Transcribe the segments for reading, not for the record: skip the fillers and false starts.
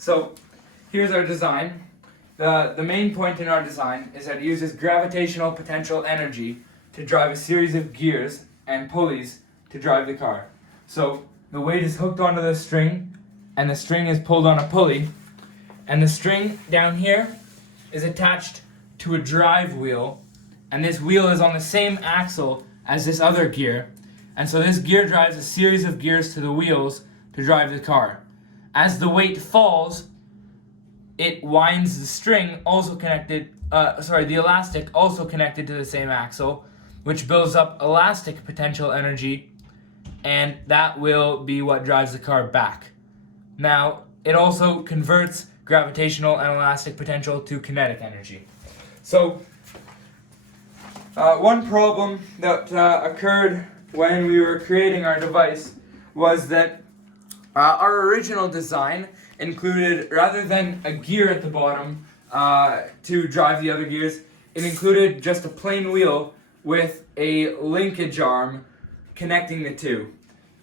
So here's our design. The main point in our design is that it uses gravitational potential energy to drive a series of gears and pulleys to drive the car. So the weight is hooked onto the string, and the string is pulled on a pulley, and the string down here is attached to a drive wheel, and this wheel is on the same axle as this other gear, and so this gear drives a series of gears to the wheels to drive the car. As the weight falls, it winds the string also connected, the elastic also connected to the same axle, which builds up elastic potential energy, and that will be what drives the car back. Now, it also converts gravitational and elastic potential to kinetic energy. So, one problem that occurred when we were creating our device was that our original design included, rather than a gear at the bottom to drive the other gears, it included just a plain wheel with a linkage arm connecting the two.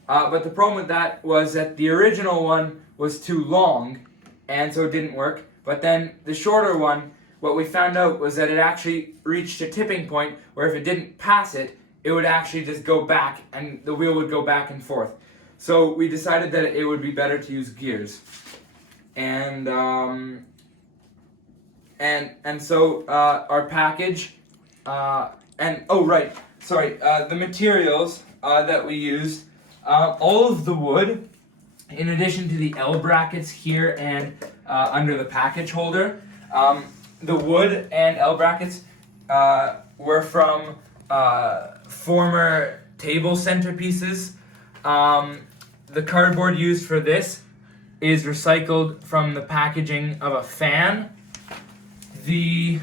But the problem with that was that the original one was too long, and so it didn't work. But then the shorter one, what we found out was that it actually reached a tipping point where if it didn't pass it, it would actually just go back, and the wheel would go back and forth. So we decided that it would be better to use gears. And so our package, the materials that we used, all of the wood, in addition to the L brackets here and under the package holder, the wood and L brackets were from former table centerpieces. The cardboard used for this is recycled from the packaging of a fan. The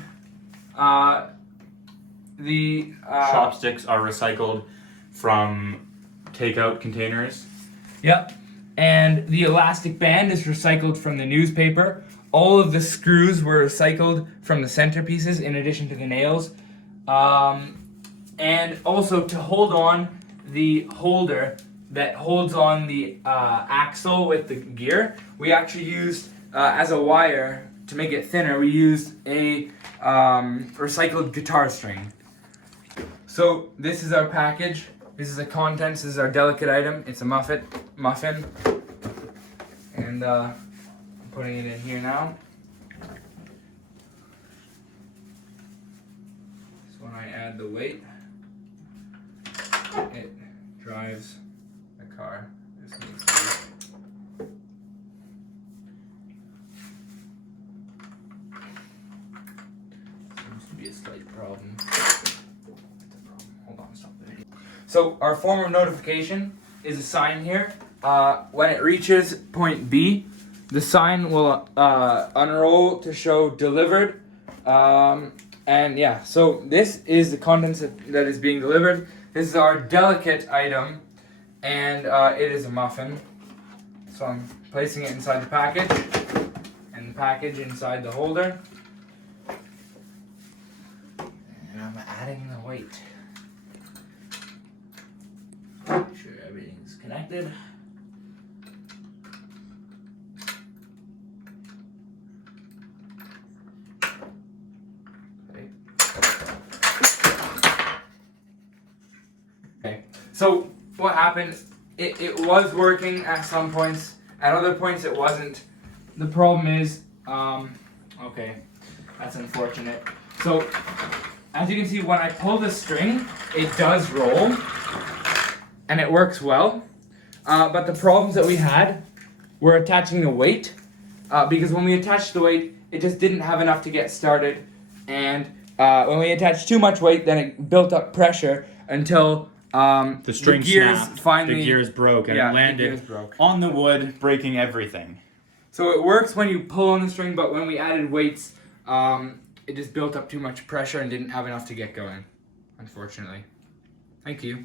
chopsticks are recycled from takeout containers. Yep. And the elastic band is recycled from the newspaper. All of the screws were recycled from the centerpieces in addition to the nails. And also to hold on the holder that holds on the axle with the gear, we actually used, as a wire, to make it thinner, we used a recycled guitar string. So this is our package. This is the contents. This is our delicate item. It's a muffin. And I'm putting it in here now. So when I add the weight, it drives the car. Seems to be a slight problem. Hold on, stop the video. So our form of notification is a sign here. When it reaches point B, the sign will unroll to show delivered. And yeah, so this is the contents that is being delivered. This is our delicate item, and it is a muffin. So I'm placing it inside the package, and the package inside the holder. And I'm adding the weight. Make sure everything's connected. Okay. So what happened, it was working at some points, at other points it wasn't. The problem is, okay, that's unfortunate. So as you can see, when I pull the string, it does roll, and it works well. But the problems that we had were attaching the weight, because when we attached the weight, it just didn't have enough to get started, and when we attached too much weight, then it built up pressure until the string snapped, finally, the gears broke, and it landed on the wood, breaking everything. So it works when you pull on the string, but when we added weights, it just built up too much pressure and didn't have enough to get going, unfortunately. Thank you.